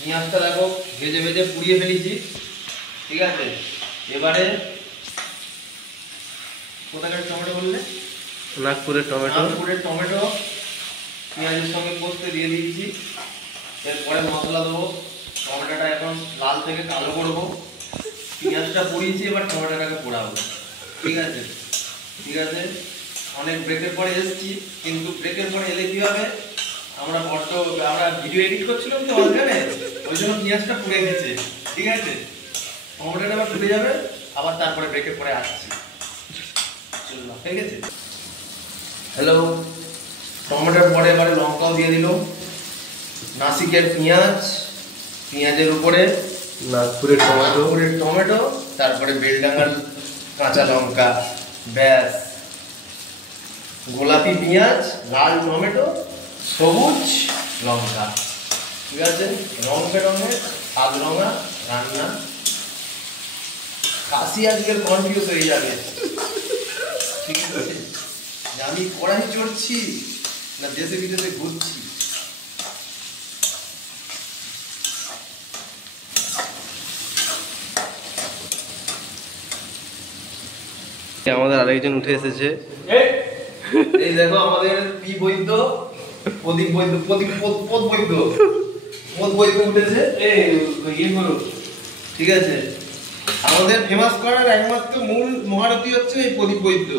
পেঁয়াজটা দেখো ভেজে ভেজে পুড়িয়ে ফেলেছি, ঠিক আছে। এবারে কোথাকার টমেটো বললে? নাগপুরের টমেটো। নাগপুরের টমেটো পেঁয়াজের সঙ্গে কষতে দিয়ে দিয়েছি। এরপরে মশলা দেবো। টমেটোটা এখন লাল থেকে কালো করবো। পেঁয়াজটা পুড়িয়েছি, এবার টমেটোটাকে পোড়াবো, ঠিক আছে। ঠিক আছে, অনেক ব্রেকের পরে এসেছি, কিন্তু ব্রেকের পরে এলে কি হবে, আমরা ভিডিও এডিট করছিলাম তো মাঝখানে, ওই জন্য পেঁয়াজটা পুড়ে গেছে, ঠিক আছে। টমেটোটা আবার পুড়ে যাবে, আবার তারপরে ব্রেকের পরে আসছি, ঠিক আছে। হ্যালো, টমেটোর পরে এবারে লঙ্কাও দিয়ে দিল, নাসিকের পেঁয়াজের উপরে নাগপুরের টমেটো, তারপরে বেলডাঙ্গার কাঁচা লঙ্কা, ব্যাস। গোলাপি পেঁয়াজ, লাল টমেটো, সবুজ লঙ্কা, ঠিক আছে। রঙে রঙে সাত রঙা রান্না। কাশি আজকের কনফিউজ হয়ে যাবে, ঠিক আছে, আমি কড়াই চড়ছি না দেশে বিদেশে ঘুরছি। আমাদের আরেকজন উঠে এসেছে, এই দেখো আমাদের পি বৈদ্য, প্রদীপ বৈদ্য, পদ বৈদ্য উঠেছে, ঠিক আছে। আমাদের ফেমাস করার একমাত্র মূল মহারথী হচ্ছে এই প্রদীপ বৈদ্য।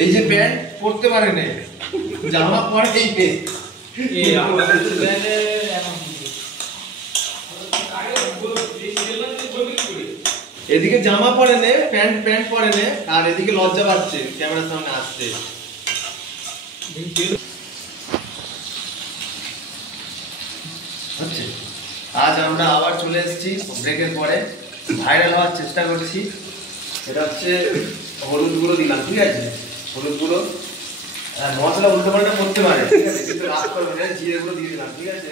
এই যে প্যান্ট পরতে পারে না, জামা পরে এই পেন্ট, এদিকে জামা পরে নে, প্যান্ট পরে নে, আর এদিকে লজ্জা পাচ্ছে ক্যামেরার সামনে আসতে। আজ আমরা আবার চলে এসেছি ব্রেকের পরে, ভাইরাল হওয়ার চেষ্টা করছি। এটা হচ্ছে হলুদ গুঁড়ো দিলাম, ঠিক আছে, হলুদ গুঁড়ো। মশলা উল্টো পাল্টা করতে পারে, ঠিক আছে, কিন্তু রাগ করবে না, জিরে গুঁড়ো দিয়ে দিলাম, ঠিক আছে।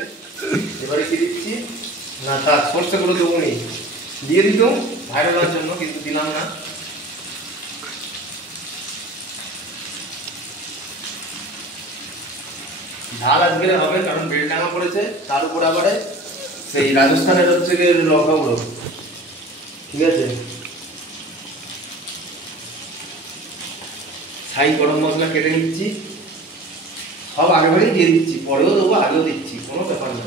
এবারে কি দিচ্ছি না, তার সর্ষে গুঁড়ো দেবো, দিয়ে দিতাম ভাইরাল হওয়ার জন্য, কিন্তু দিলাম না। ঝাল আজকে হবে কারণ বেলডাঙ্গা পড়েছে, তার উপর আবার সেই রাজস্থানের হচ্ছে লঙ্কা গুঁড়ো, ঠিক আছে। ছাই গরম মশলা কেটে নিচ্ছি, সব আগেভাগেই দিয়ে দিচ্ছি, পরেও দেবো, আগেও দিচ্ছি, কোনো ব্যাপার না।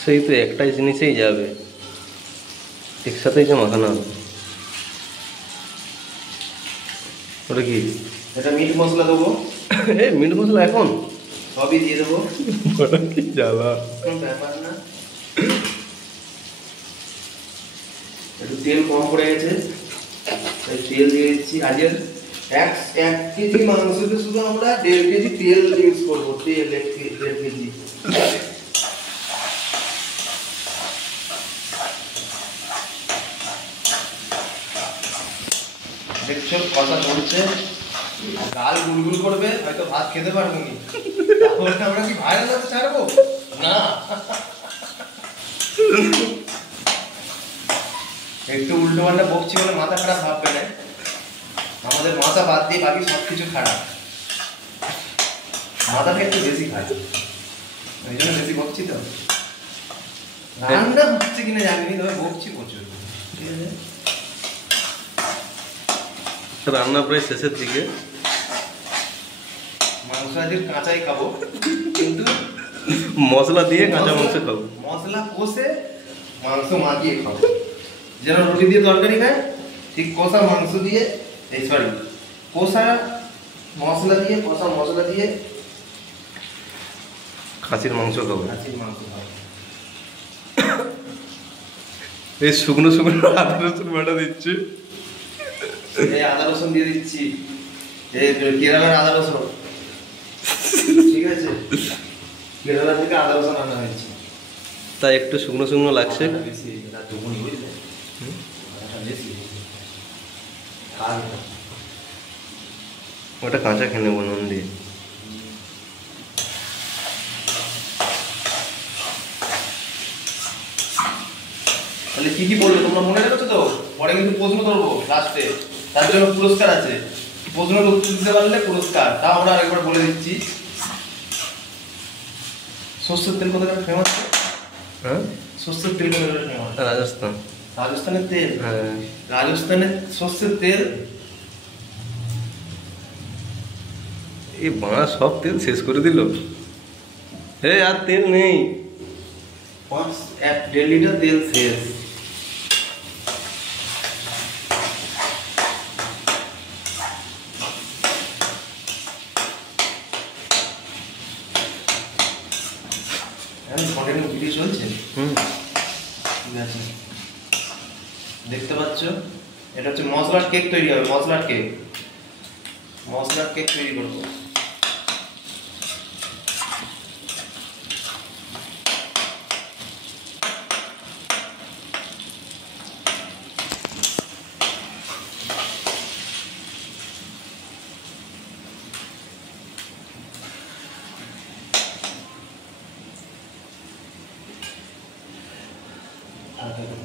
সেই তো একটাই জিনিসেই যাবে, একসাথেই যে মাখানো হবে। ওটা কি? এটা মিট মশলা দেবো। এই মিট মশলা এখন সবই দিয়ে দেবো, ওটা কি জ্বালা, কোনো ব্যাপার না। একটু তেল কম পড়ে গেছে, তেল দিয়ে দিচ্ছি। আজের এক কেজি মাংসতে শুধু আমরা 1.5 কেজি তেল ইউজ করবো, তেল 1.5 কেজি। দেখছো কথা বলছে, গাল গুলগুল করবে, হয়তো ভাত খেতে পারবো নি, তাহলে আমরা কি ভাইরাল হতে ছাড়বো না। একটু উল্টো পাল্টা বকছি বলে মাথা খারাপ ভাববে না, আমাদের মাথা বাদ দিয়ে বাকি সবকিছু খারাপ। মাথাটা একটু বেশি খায়, ওই জন্য বেশি বকছি। তো রান্না হচ্ছে কিনা জানিনি, তবে বকছি প্রচুর, ঠিক আছে। রান্না প্রায় শেষের দিকে। মাংস আজকে কাঁচাই খাবো, কিন্তু মশলা দিয়ে কাঁচা মাংস খাবো, মশলা কষে মাংস মাখিয়ে খাবো, যেন রুটি দিয়ে তরকারি খায়, ঠিক কষা মাংস দিয়ে, এই সরি কষা মশলা দিয়ে খাসির মাংস খাবো। খাসির মাংস খাবো। এই শুকনো শুকনো আদা রসুন বাটা দিচ্ছি, এই আদা রসুন দিয়ে দিচ্ছি, এই কেরালার আদা রসুন, ঠিক আছে, কেরালা থেকে আদা রসুন আনা হয়েছে, তাই একটু শুকনো শুকনো লাগছে। ওটা কাঁচা খেয়ে নেবো নুন দিয়ে। তাহলে কি কি বললো তোমরা মনে রেখেছো তো? পরে কিন্তু প্রশ্ন ধরবো লাস্টে, তার জন্য পুরস্কার আছে, প্রশ্নের উত্তর দিতে পারলে পুরস্কার। তাও আমরা আরেকবার বলে দিচ্ছি, সরষের তেল কোথাকার ফেমাস, হ্যাঁ, সর্ষের তেল কেন বেরোয় না? রাজস্থান। রাজস্থানের তেল, হ্যাঁ, রাজস্থানের সর্ষের তেল। এই বাঁড়া সব তেল শেষ করে দিল। হে, আর তেল নেই। 1.5 লিটার তেল শেষ। কন্টিনিউ ভিডিও চলছে। হুম, ঠিক আছে, দেখতে পাচ্ছ এটা হচ্ছে মশলার কেক তৈরি হবে। মশলার কেক, মশলার কেক তৈরি করবো। আর দেখো